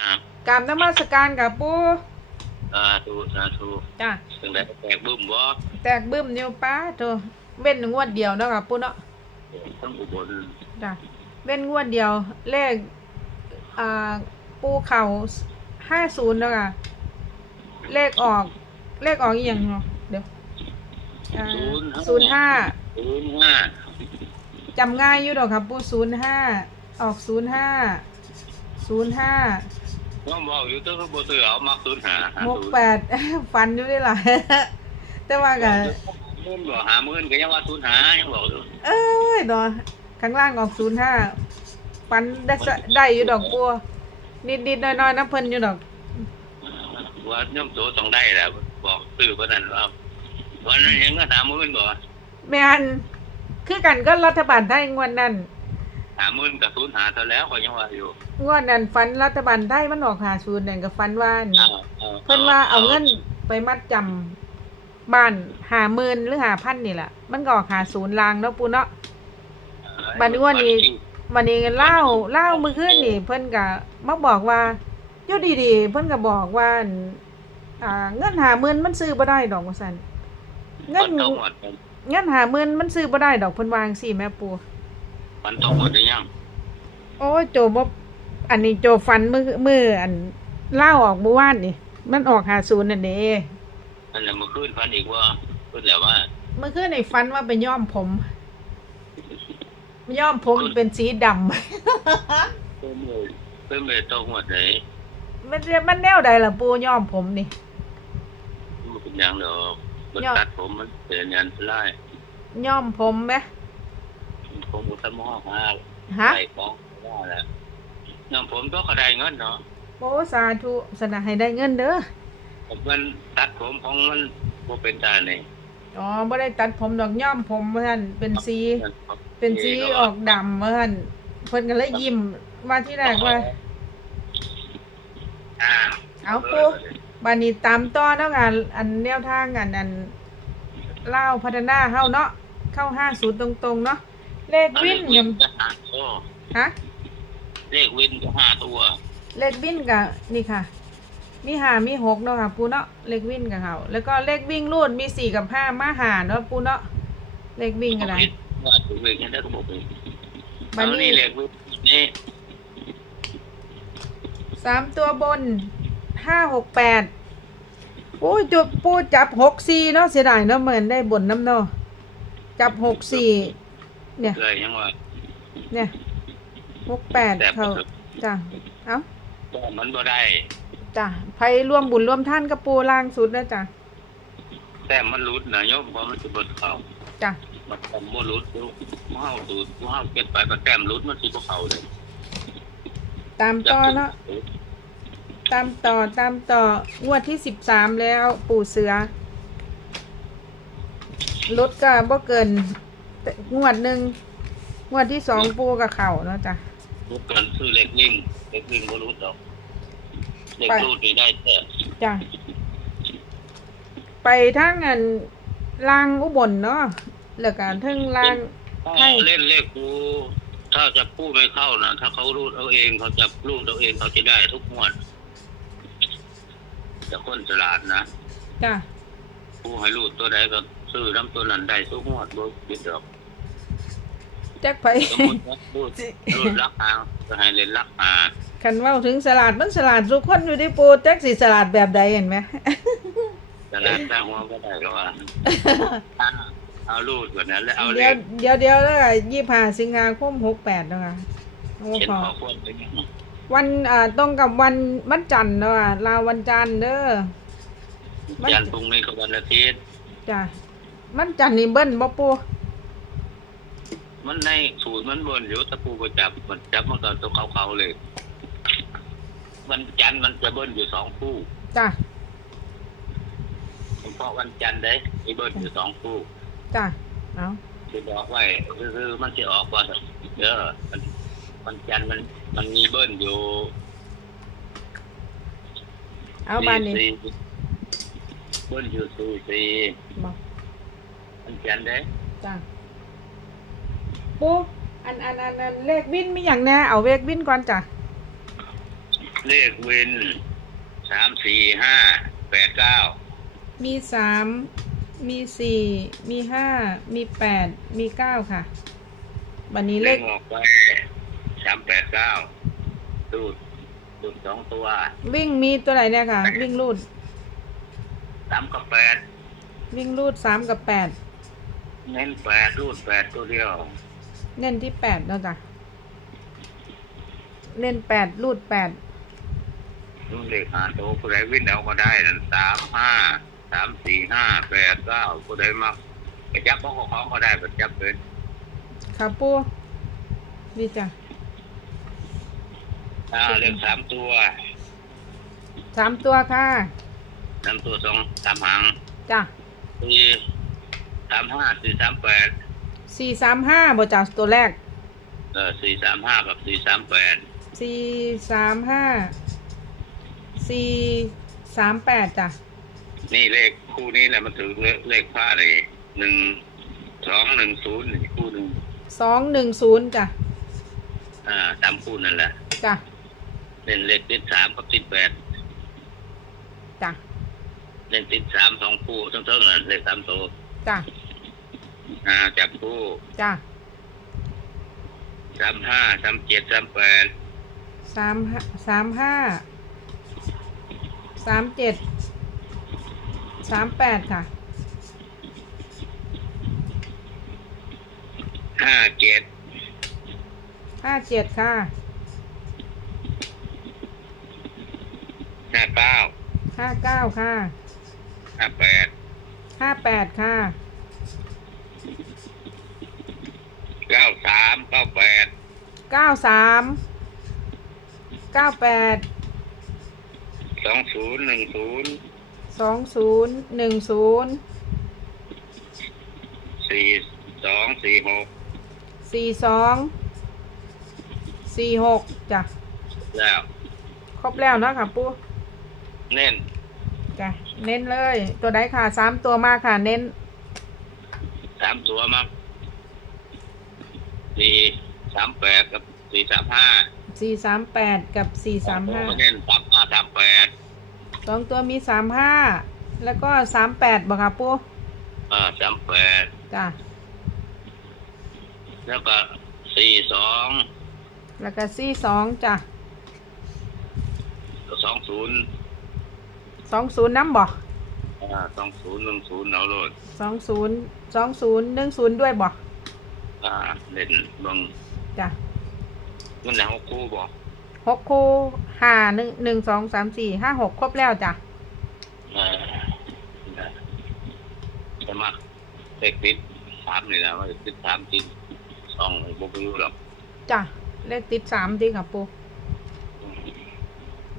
อ่ากราบนมัสการกับปูสาธุสาธุจ้ะถึงได้แตกบึ้มบ่แตกบึ้มนิ้วป้าโตเว้นงวดเดียวเนาะกับปูเนาะทั้งอุบลจ้ะเว้นงวดเดียว เลขอ่าปูเข่าห้าศูนย์เนาะค่ะเลขออก เลขออกอีกอย่างเนาะเดี๋ยวศูนย์ห้าศูนย์ห้าจำง่ายอยู่ดอกครับปูศูนย์ห้าออกศูนย์ห้าศูนย์ห้า ว่าบอกอยู่ตัวเขาบ่ซื้อเอามาศูนย์ห้าหกแปด ฟันอยู่ได้หลายแต่ว่ากัหมื่นบ่หาหมื่นก็ยังว่าศูนย์ห้ายังบอกอยู่เอ้ยดอข้างล่างออกศูนย์ห้าฟันได้สะได้อยู่ดอกปัวนิดนิดๆหน้อยน้อยๆน้ำเพิ่นอยู่ดอก ว่าย่อมโตต้องได้แหละบอกซื้อเพราะนั้นว่าวันนั้นยังก็หาหมื่นบ่แม่นคือกันก็รัฐบาลไทยงวดนั้น หาหมื่นกับศูนย์ห้าเท่าแล้วก็ยังว่าอยู่งวดนั้นฟันรัฐบาลไทยมันออกหาศูนย์นั่นก็ฟันว่าอ้าวเพิ่นว่าเอาเงินไปมัดจำบ้านหาหมื่นหรือหาพันนี่แหละมันก็ออกหาศูนย์ลางเนาะปูเนาะบัดนี้ว่านี่วันนี้เล่าเล่าเมื่อคืนนี่ เพิ่นก็มาบอกว่าอยู่ดีๆ เพิ่นก็บอกว่าอั่นอ่าเงินหาหมื่นมันซื้อบ่ได้ดอกว่าซั่นเงิมันนต้องหมดเงินหาหมื่นมันซื้อบ่ได้ดอกเพิ่นวาจั่งซี่แม่ปู่ มันต้องหมดหรือยังโอ้ยโจบ่อันนี้โจฟันมือมืออันเล่าออกเมื่อวานนี่ มันออก50นั่นเด้อันนั้นเมื่อคืนฟันอีกว่าพูดแล้วว่า เมื่อคืนนี่ฟันว่าไปย้อมผมย้อมผมเป็นสีดำ เพิ่มเลยเพิ่มเลยต้องหมดเลยมันมันแนวใดล่ะปู่ย้อมผมนี่ มันเป็นอย่างเดียวมันยอดตัดผมมันเป็นยันไล่ย้อมผมไหม ผมก็ทำห้องมาฮะใส่ของได้แหละน้ำผมก็กระไดเงินเนาะโอ้สาธุสนะให้ได้เงินเด้อผมมันตัดผมของมันบ่เป็นตาเนี่ยอ๋อบ่ได้ตัดผมดอกย้อมผมว่าซั่นเป็นสี เป็นสีออกดำว่าซั่นเพิ่นก็เลยยิ้มว่าที่แรกว่าอ่าเอาปูบัดนี้ตามต่อเนาะงานอันแนวทางอันอันเล่าวพัฒนาเฮาเนาะเข้า50ตรงๆเนาะ เลขวินวิกันก็ห้าตัวฮะเลขวินก็ห้าตัว เลขวินก็นี่ค่ะ มีห้ามีหกเนาะค่ะปูเนาะเลขวินกับเขาแล้วก็เลขวิ่งรูดมีสี่กับห้ามาหาเนาะปูเนาะเลขวิ่งกันได้ว่าถูกเลขนี้ได้ก็บอกเลยบัเอาดนี่นี้เลขวินนี่สามตัวบนห้าหกแปดโอ้ยจุดปูจับหกสี่เนาะเสียดายเนาะเหมือนได้บนน้ำเนาะจับหกสี่ เนี่ย เลยยังว่าเนี่ยหกแปดแต่เขาจ้ะเอ้าแต่มันบ่ได้จ้ะไพร่วมบุญร่วมท่านกับปูล่างสุดนะจ้ะแต่มันรุดนะโยมเพราะมันจะบดเขาจ้ะมันทำบ่รุดอยู่เฮาสูดเฮาเก็บไปก็แต้มรุดมันสิบ่เข้าเลยตามต่อเนาะตามต่อตามต่องวดที่สิบสามแล้วปู่เสือลดก็บ่เกิน แต่งวดหนึ่งงวดที่สองปูกับเข่าเนาะจ้ะรุดกันซื้อเลขวิ่งเลขวิ่งบ่รุดดอกเลขไปรุดนี่ได้แต่จ้ะไปทางอันลางอุบลเนาะแล้วก็ทั้งลางถ้าให้เล่นเลขกู ถ้าจะพูดไม่เข้านะถ้าเขารูดเอาเองเขาจะรูดเอาเองเขาจะได้ทุกงวดแต่คนฉลาดนะจ้ะผู้ให้รูดตัวใดก็ซื้อน้ำตัวนั้นได้ทุกงวดบ่ผิดดอกแจ็คไปสมมติว่ารูดรูดลักหาก็ให้เล่นลักหาคันเว่าถึงสลัดมันสลัดทุกคนอยู่ที่ปูแจ็คสิสลัดแบบใดเห็นไหมฉลาดแต่หัวก็ได้ก็ว่าเอารูดกว่านั้นแล้วเอาเลเดี๋ยวขเดี๋ยวเดี๋ยวแล้วยี่ห้าสิงหาคมหกแปดเนาะค่ะโอ้เขียนพอขอควรไปยังวันอ่าตรงกับวันมันจันทร์เนาะอะลาววันจันทร์เด้อมันยันพรุ่งนี้ก็วันอาทิตย์จ้ะมันจันทร์นี่เบิ้ลบ่ปู มันในสูตรมันบนอยู่ถ้าปูก็จับมันจับมันก็ตัวเขาๆเลย วันจันทร์มันจะเบิ้ลอยู่สองคู่จ้ะเฉพาะวันจันทร์ได้มีเบิ้ลอยู่สองคู่จ้ะเอาจะบอกไว้คือมันจะออกว่าเด้อมันวันจันทร์มันมันมีเบิ้ลอยู่ เอาบานนี้สี่สี่เบิ้ลอยู่สี่สี่บอกวันจันทร์ได้จ้ะ ปูอันอันอันอันเลขวินมีอย่างแน่เอาเลขวินก่อนจ้ะเลขวินสามสี่ห้าแปดเก้ามีสามมีสี่มีห้ามีแปดมีเก้าค่ะวันนี้เลเลขขออกไปสามแปดเก้าดูดดูดสองตัววิ่งมีตัวไหนเนี่ยค่ะ วิ่งรูด สามกับแปดวิ่งรูดสามกับแปดเน้นแปดรูดแปดตัวเดียว เน้นที่แปดแล้วจ้ะเน้นแปดรูดแปดนู่นเลขหาโตวผู้ใดวิ่งเอาก็ได้นั่นสามห้าสามสี่ห้าแปดเก้าผู้ใดมักไปจับของของก็ได้ไปจับเป็นค่ะปูดีจ้ะอ่าเลขสามตัวสามตัวค่ะสามตัวสองสามหางจ้ะสี่สามห้าสี่สามแปด สี่สามห้าบจ้ะตัวแรกเออสี่สามห้ากับสี่สามแปดสี่สามห้าสี่สามแปดจ้ะนี่เลขคู่นี้แหละมันถือเลขเลขผ้าเลยหนึ่งสองหนึ่งศูนย์นี่คู่หนึ่งสองหนึ่งศูนย์จ้ะอ่าตามคู่นั่นแหละจ้ะเล่นเลขติดสามกับติดแปดจ้ะเล่นติดสามสองคู่ทั้งเท่านั้นเลขสามตัวจ้ะ อ่าจับคู่จ้ะสามห้าสามเจ็ดสามแปดสามห้าสามห้าสามเจ็ดสามแปดค่ะห้าเจ็ดห้าเจ็ดค่ะห้าเก้าห้าเก้าค่ะห้าแปดห้าแปดค่ะ เก้าสามเก้าแปดเก้าสามเก้าแปดสองศูนย์หนึ่งศูนย์สองศูนย์หนึ่งศูนย์สี่สองสี่หกสี่สองสี่หกจ้ะแล้วครบแล้วเนาะค่ะปูเน้นจ้ะเน้นเลย ตัวใดค่ะสามตัวมากค่ะ เน้นสามตัวมั้ง สี่สามแปดกับสี่สามห้าสี่สามแปดกับสี่สามห้าเน้นสามห้าสามแปดสองตัวมีสามห้าแล้วก็สามแปดบอกค่ะปูอ่าสามแปดจ้ะแล้วก็สี่สองแล้วก็สี่สองจ้ะสองศูนย์สองศูนย์น้ำบอกอ่าสองศูนย์หนึ่งศูนย์เอาโลดสองศูนย์สองศูนย์หนึ่งศูนย์ด้วยบอกอ่าเล่นเบางจ้ะมันแหละหกคู่บอกหกคู่ห้าหนึ่งหนึ่งสองสามสี่ห้าหกครบแล้วจ้ะอ่าสมัครเด็กติดสามนี่แหละว่าติดสามติดสองบุกอยู่หรอกจ้ะเลขติดสามดีค่ะปู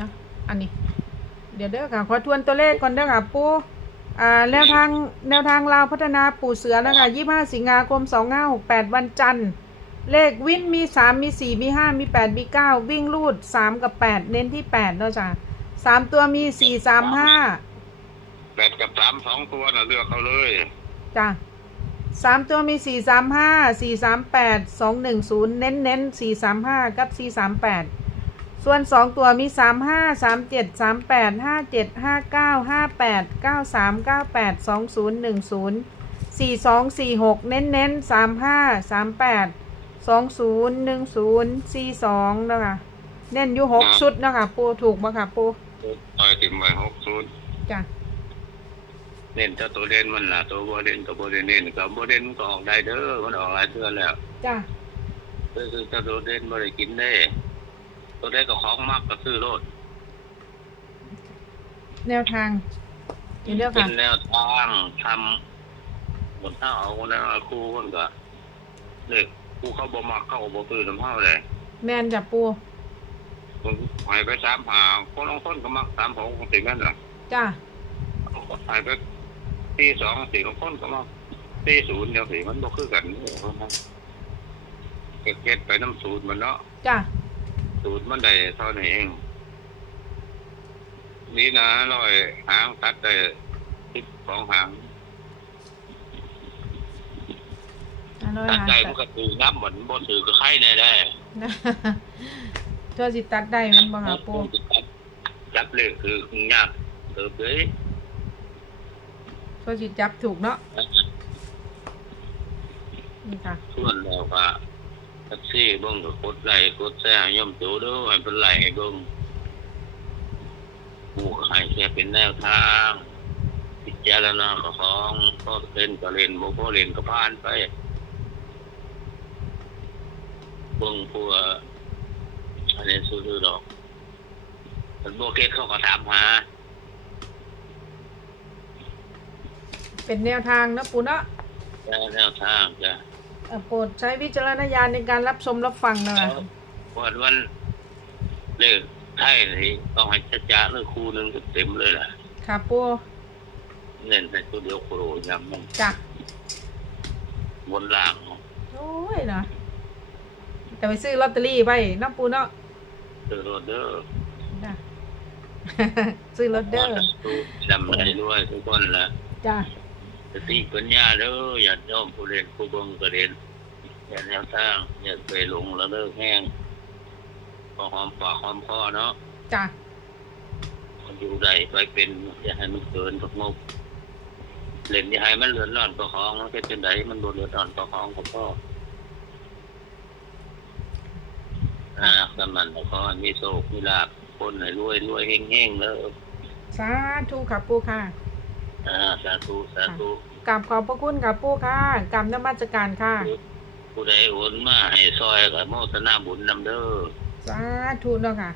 นะอันนี้ เดี๋ยวเด้อค่ะขอทวนตัวเลขก่อนเด้อค่ะปู อ่าแนวทางแนวทางลาวพัฒนาปู่เสือนะคะยี่ห้าสิงหาคมสองห้าหกแปดวันจันทร์ เลขวินมีสามมีสี่มีห้ามีแปดมีเก้าวิ่งรูดสามกับแปดเน้นที่แปดเนาะจ้ะสามตัวมีสี่สามห้าแปดกับสามสองตัวน่ะเลือกเขาเลยจ้ะสามตัวมีสี่สามห้าสี่สามแปดสองหนึ่งศูนย์เน้นเน้นสี่สามห้ากับสี่สามแปด ส่วนสองตัวมีสามห้าสามเจ็ดสามแปดห้าเจ็ดห้าเก้าห้าแปดเก้าสามเก้าแปดสองศูนย์หนึ่งศูนย์สี่สองสี่หกเน้นเน้นสามห้าสามแปดสองศูนย์หนึ่งศูนย์สี่สองนะคะเน้นอยู่หกชุดนะคะปูถูกไหมค่ะปูต่อยติมไว้หกศูนย์จ้ะเน้นเจ้าตัวเด่นมันล่ะตัวบ่เด่นตัวบ่เด่นเด่นกับบ่เด่นก็ออกได้เด้อมันออกหลายเทื่อแล้วจ้ะก็คือเจ้าตัวเด่นบ่ได้กินได้ ตัวได้ก็ของมากก็ซื้อโลดแนวทางเดี๋ยวเด้อเป็ค่ะนแนวทางทำบนเท้าเอาคนนั้นครูคนก็เด็กครูเขาบ่มักเข้าบ่ซื้อน้ำเฮาเลยแมนจับปูผมใหายไปสามหาคนลงคนก็มักสามหกของสิแม่นล่ะจ้ะใหายไปที่สองสี่ของคนก็มักที่ศูนย์เดียวสิมันบ่คือกันเก็บเก็บไปน้ำสูตรมันเนาะ จ้ะ สูตรมันได้เท่านี้เองนี่นะร้อยหางตัดได้สิบสองหางอร่อยตัดหาใจแต่มันก็ถือน้ำเหมือนบ่ถือก็ไข่แน่ได้นะเธอสิตัดได้แมันบ่ค่ะปูจับเลยคือยากเติบเลยเธอสิจับถูกเนาะนี่ค่ะส่วนแล้วก็แท็กซี่เบิ่งก็กดไลค์กดแชร์ย่อมโตเด้อให้เป็นไลค์ให้เบิ่งผู้ให้แค่เป็นแนวทางพิจารณาของก็เล่นก็เล่นบ่พอเล่นก็ผ่านไปเบิ่งผู้ว่าอันนี้สู้ๆดอกมันโบเกตเขาก็ถามหาเป็นแนวทางเนาะปูเนาะแนวทางจ้ะเอ่อโปรดใช้วิจารณญาณในการรับชมรับฟังนะคะวันวันเลิกไทยนี่ต้องให้จ้าจ้าเรื่องคู่หนึงเต็มเลยล่ะ ค่ะปูเน้นให้ตัวเดียวโคโรยำมันจ้ะบนล่างโอ้ยเนาะแต่ไปซื้อลอตเตอรี่ไปเนาะปูเนาะเดอโรเดอร์จ้ะ ซื้อรถเด้อดำได้ด้วยทุกคนละจ้ะ สติปัญญาเด้ออย่าโยมผู้เรียนผู้เบิ่งก็เรียนอย่าแนวทางอย่าไปหลงแล้วเลิกแห้งพอหอมปากหอมคอเนาะจ้ะมันอยู่ได้ไปเป็นอย่าให้มันเกินพวกงบเล่นอย่าให้มันเลือนร้อนก็ของมันเป็นไดมันบ่เลือนร้อนก็ของก็พออ่าสมันแล้วก็มีโชคมีลาภคนให้รวยรวยเฮงๆเด้อสาธุค่ะปูค่ะ อ่าสาธุสาธุกราบขอบพระคุณค่ะปูค่ะกราบนมัสการค่ะผู้ใดโอนมาให้ซอยกับโมทนาบุญนำเด้อสาธุเนาะค่ะ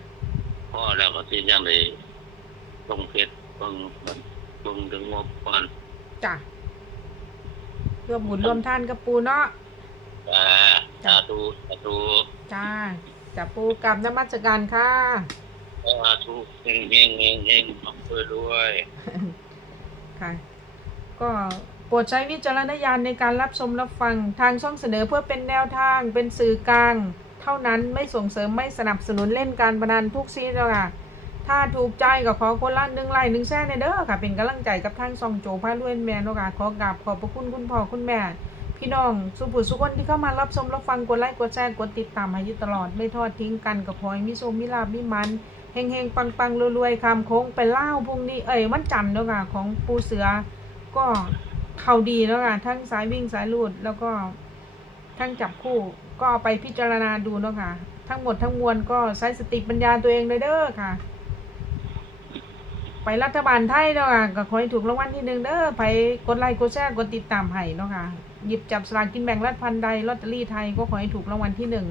พ่อแล้วก็สิยังได้ลงเพชรเบิ่งเบิ่งถึงงบก่อนจ้ะร่วมบุญร่วมท่านกับปูเนาะอ่าสาธุสาธุจ้าจ้ะปูกราบนมัสการค่ะสาธุเฮงเฮงเฮงเฮงรวยรวย ค่ะ ก็โปรดใช้วิจารณญาณในการรับชมรับฟังทางช่องเสนอเพื่อเป็นแนวทางเป็นสื่อกลาง เท่านั้นไม่ส่งเสริมไม่สนับสนุนเล่นการพนันทุกซีเจ้าค่ะ ถ้าถูกใจก็ขอคนละหนึ่งไลค์หนึ่งแซ่ในเด้อค่ะ เป็นกำลังใจกับทางซองโจพาลุยแมนเนะค่ะขอกราบขอบพระคุณคุณพ่อคุณแม่พี่น้องสุภุสุคนที่เข้ามารับชมรับฟังกดไลค์กดแชร์กดติดตามให้ยู่ตลอด ไม่ทอดทิ้งกันกับพอยมิโซมิลาบมิมัน เฮงเฮงปังปังรวยๆคำโค้งไปเล่าพรุ่งนี้เอ้ยวันจันทร์เนาะค่ะของปูเสือก็เข้าดีแล้วค่ะทั้งสายวิ่งสายลูดแล้วก็ทั้งจับคู่ก็เอาไปพิจารณาดูเนาะค่ะ ทั้งหมดทั้งมวลก็ใช้สติปัญญาตัวเองเลยเด้อค่ะ ไปรัฐบาลไทยเนาะค่ะก็ขอให้ถูกรางวัลที่หนึ่งเด้อไปกดไลค์กดแชร์กดติดตามให้เนาะค่ะหยิบจับสลากกินแบ่งรัฐพันใดลอตเตอรี่ไทยก็ขอให้ถูกรางวัลที่หนึ่ง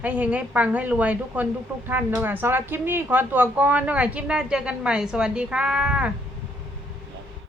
ให้เฮงให้ปังให้รวยทุกคนทุก ๆ ท่านเนาะค่ะสำหรับคลิปนี้ขอตัวก่อนเนาะค่ะคลิปหน้าเจอกันใหม่ สวัสดีค่ะ